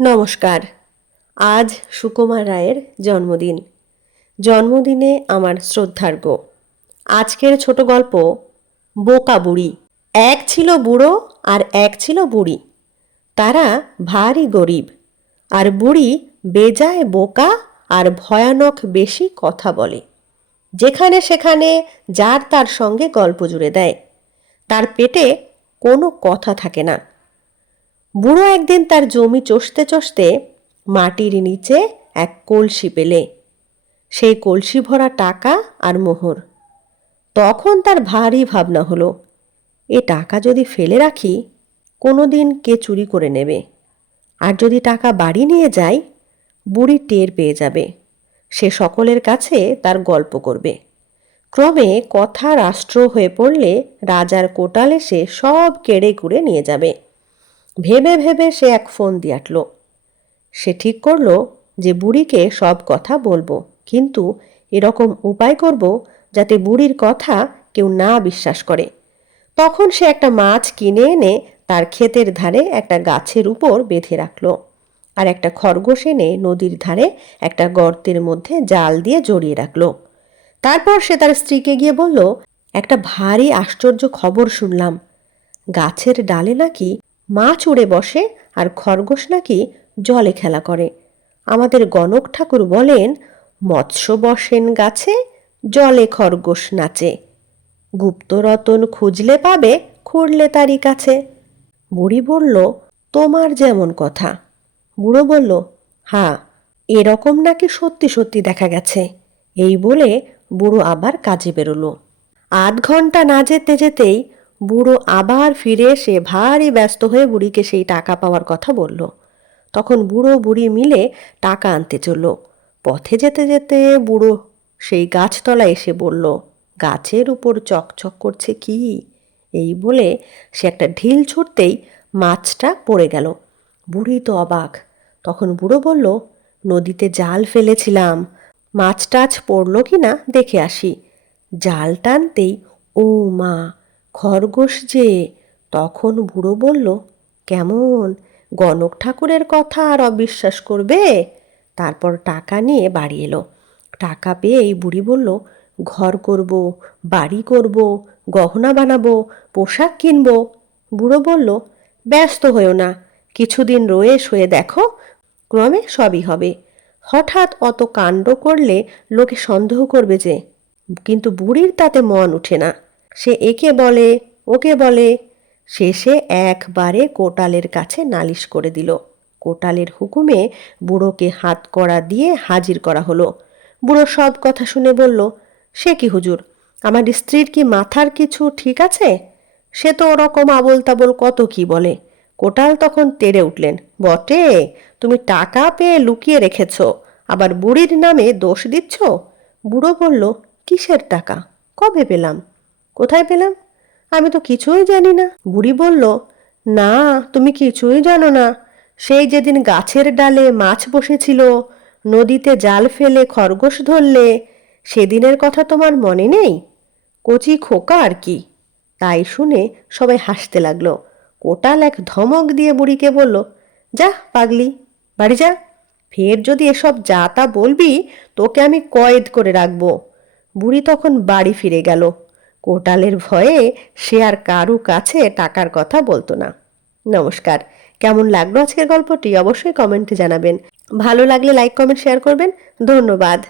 নমস্কার। আজ সুকুমার রায়ের জন্মদিন। জন্মদিনে আমার শ্রদ্ধার্ঘ। আজকের ছোট গল্প, বোকা বুড়ি। এক ছিল বুড়ো আর এক ছিল বুড়ি। তারা ভারী গরিব। আর বুড়ি বেজায় বোকা আর ভয়ানক বেশি কথা বলে। যেখানে সেখানে যার তার সঙ্গে গল্প জুড়ে দেয়। তার পেটে কোনো কথা থাকে না। বুড়ো একদিন তার জমি চষতে চষতে মাটির নিচে এক কলসি পেলে। সেই কলসি ভরা টাকা আর মোহর। তখন তার ভারী ভাবনা হলো, এ টাকা যদি ফেলে রাখি কোনো দিন কে চুরি করে নেবে। আর যদি টাকা বাড়ি নিয়ে যায়, বুড়ি টের পেয়ে যাবে। সে সকলের কাছে তার গল্প করবে। ক্রমে কথা রাষ্ট্র হয়ে পড়লে রাজার কোটালে এসে সব কেড়ে কুড়ে নিয়ে যাবে। ভেবে ভেবে সে এক ফোন দিয়ে আটল সে ঠিক করল যে বুড়িকে সব কথা বলব, কিন্তু এরকম উপায় করব যাতে বুড়ির কথা কেউ না বিশ্বাস করে। তখন সে একটা মাছ কিনে এনে তার ক্ষেতের ধারে একটা গাছের উপর বেঁধে রাখল আর একটা খরগোশ এনে নদীর ধারে একটা গর্তের মধ্যে জাল দিয়ে জড়িয়ে রাখল। তারপর সে তার স্ত্রীকে গিয়ে বলল, একটা ভারী আশ্চর্য খবর শুনলাম। গাছের ডালে নাকি মাছ উড়ে বসে আর খরগোশ নাকি জলে খেলা করে। আমাদের গণক ঠাকুর বলেন, মৎস্য বসেন গাছে, জলে খরগোশ নাচে। গুপ্তরতন খুঁজলে পাবে, খুঁড়লে তারই কাছে। বুড়ি বলল, তোমার যেমন কথা। বুড়ো বলল হ্যাঁ এরকম নাকি সত্যি সত্যি দেখা গেছে। এই বলে বুড়ো আবার কাজে বেরোলো। আধ ঘণ্টা না যেতে যেতেই বুড়ো আবার ফিরে এসে ভারী ব্যস্ত হয়ে বুড়িকে সেই টাকা পাওয়ার কথা বলল। তখন বুড়ো বুড়ি মিলে টাকা আনতে চলল। পথে যেতে যেতে বুড়ো সেই গাছতলা এসে বলল, গাছের উপর চকচক করছে কি? এই বলে সে একটা ঢিল ছুটতেই মাছটা পড়ে গেল। বুড়ি তো অবাক। তখন বুড়ো বলল, নদীতে জাল ফেলেছিলাম। মাছ টাছ পড়ল কি না দেখে আসি। জাল টানতেই, ও মা খরগোশ যে, তখন বুড়ো বলল, কেমন? গণক ঠাকুরের কথা আর অবিশ্বাস করবে? তারপর টাকা নিয়ে বাড়ি এলো। টাকা পেয়ে এই বুড়ি বলল, ঘর করব, বাড়ি করব, গহনা বানাবো, পোশাক কিনবো। বুড়ো বলল, ব্যস্ত হয়েও না, কিছুদিন রয়ে শুয়ে দেখো, ক্রমে সবই হবে। হঠাৎ অত কাণ্ড করলে লোকে সন্দেহ করবে যে, কিন্তু বুড়ির তাতে মন উঠে না। সে একে বলে, ওকে বলে। শেষে একবারে কোটালের কাছে নালিশ করে দিল। কোটালের হুকুমে বুড়োকে হাত করা দিয়ে হাজির করা হলো। বুড়ো সব কথা শুনে বলল, সে কি হুজুর? আমার স্ত্রীর কি মাথার কিছু ঠিক আছে? সে তো ওরকম আবল তাবল কত কি বলে। কোটাল তখন তেড়ে উঠলেন, বটে, তুমি টাকা পেয়ে লুকিয়ে রেখেছ, আবার বুড়ির নামে দোষ দিচ্ছ? বুড়ো বলল, কিসের টাকা? কবে পেলাম? কোথায় পেলাম? আমি তো কিছুই জানি না। বুড়ি বলল, না, তুমি কিছুই জানো না। সেই যেদিন গাছের ডালে মাছ বসেছিল, নদীতে জাল ফেলে খরগোশ ধরলে, সেদিনের কথা তোমার মনে নেই? কচি খোকা আর কি? তাই শুনে সবাই হাসতে লাগল। কোটাল এক ধমক দিয়ে বুড়িকে বলল, যা, পাগলি, বাড়ি যা। ফের যদি এসব যা তা বলবি, তোকে আমি কয়েদ করে রাখব। বুড়ি তখন বাড়ি ফিরে গেল। কোটালের ভয়ে সে আর কারু কাছে টাকার কথা বলতো না। নমস্কার, কেমন লাগল আজকের গল্পটি? অবশ্যই কমেন্টে জানাবেন। ভালো লাগলে লাইক, কমেন্ট, শেয়ার করবেন। ধন্যবাদ।